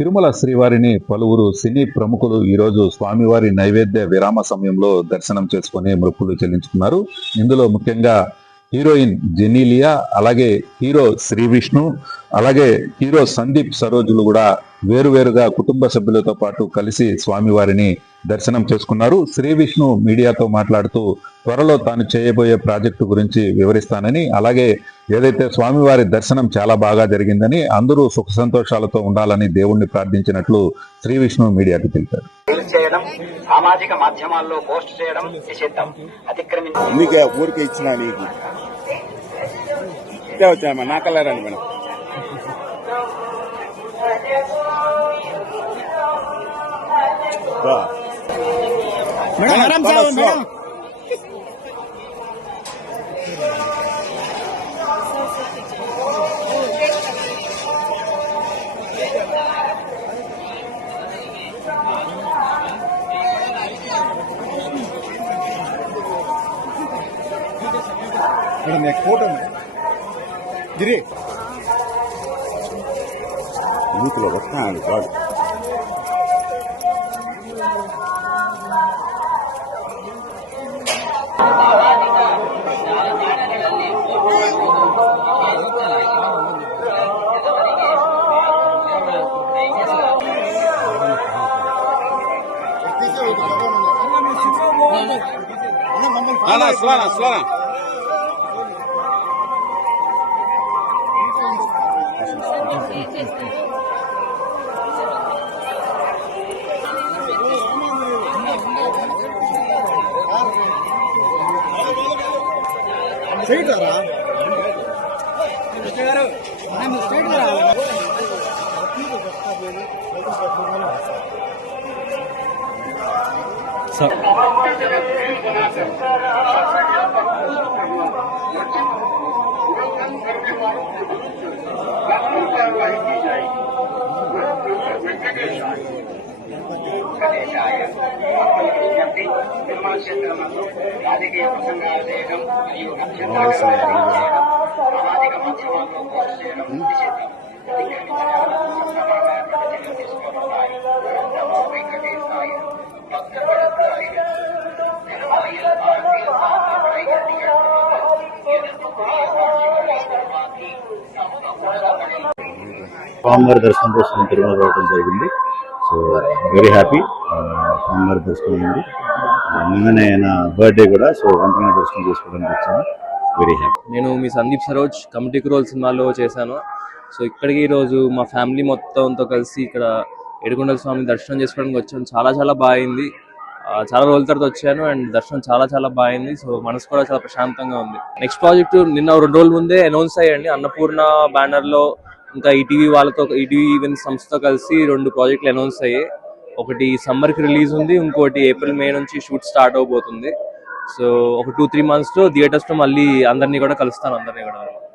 తిరుమల శ్రీవారిని పలువురు సినీ ప్రముఖులు ఈరోజు స్వామివారి నైవేద్య విరామ సమయంలో దర్శనం చేసుకుని మొక్కులు చెల్లించుకున్నారు. ఇందులో ముఖ్యంగా హీరోయిన్ జెనీలియా, అలాగే హీరో శ్రీ విష్ణు, అలాగే హీరో సందీప్ సరోజులు కూడా వేరువేరుగా కుటుంబ సభ్యులతో పాటు కలిసి స్వామివారిని దర్శనం చేసుకున్నారు. శ్రీ విష్ణు మీడియాతో మాట్లాడుతూ త్వరలో తాను చేయబోయే ప్రాజెక్టు గురించి వివరిస్తానని, అలాగే ఏదైతే స్వామివారి దర్శనం చాలా బాగా జరిగిందని, అందరూ సుఖ సంతోషాలతో ఉండాలని దేవుణ్ణి ప్రార్థించినట్లు శ్రీ విష్ణు మీడియాకు తెలిపారు. సామాజిక మాధ్యమాల్లో పోస్ట్ చేయడం నిషిద్ధం. అందుకే ఊరికే ఇచ్చినా నీకు వచ్చామా నా కలరండి మేడం. మేడం एक फोटो में गिरी యూత్లో వస్తాను కాదు. స్లోనా తిరుమల క్షేత్రంలో రాజకీయ ప్రసంగాలు చేయడం మరియు నక్షత్రాలు సామాజిక మాధ్యమాల్లో పోస్ట్ చేయడం నిషేధం. తీసుకోబడతాయి. వెంకటేశాయ స్వామివారి దర్శనం కోసం తిరుమల రావడం జరిగింది. So very happy. స్వామివారి దర్శనం అయింది. నిన్ననే నా బర్త్డే కూడా, సో వెంటనే దర్శనం చేసుకోవడానికి వచ్చాను. Very happy. నేను మీ సందీప్ సరోజ్ కమిటీ రోల్ సినిమాలో చేశాను. సో ఇక్కడికి ఈరోజు మా ఫ్యామిలీ మొత్తంతో కలిసి ఇక్కడ ఏడుకొండల స్వామి దర్శనం చేసుకోవడానికి వచ్చాను. చాలా చాలా బాగుంది. చాలా రోజుల తర్వాత వచ్చాను అండ్ దర్శనం చాలా చాలా బాగుంది. సో మనసు కూడా చాలా ప్రశాంతంగా ఉంది. నెక్స్ట్ ప్రాజెక్ట్ నిన్న 2 రోజుల ముందే అనౌన్స్ అయ్యండి. అన్నపూర్ణ బ్యానర్ లో ఇంకా ఈటీవీ వాళ్ళతో, ఈటీవీ ఈవెంట్ సంస్థతో కలిసి 2 ప్రాజెక్టులు అనౌన్స్ అయ్యాయి. ఒకటి సమ్మర్ కి రిలీజ్ ఉంది, ఇంకోటి ఏప్రిల్ మే నుంచి షూట్ స్టార్ట్ అవబోతుంది. సో ఒక 2-3 months లో థియేటర్స్ లో మళ్ళీ అందరినీ కూడా కలుస్తాను.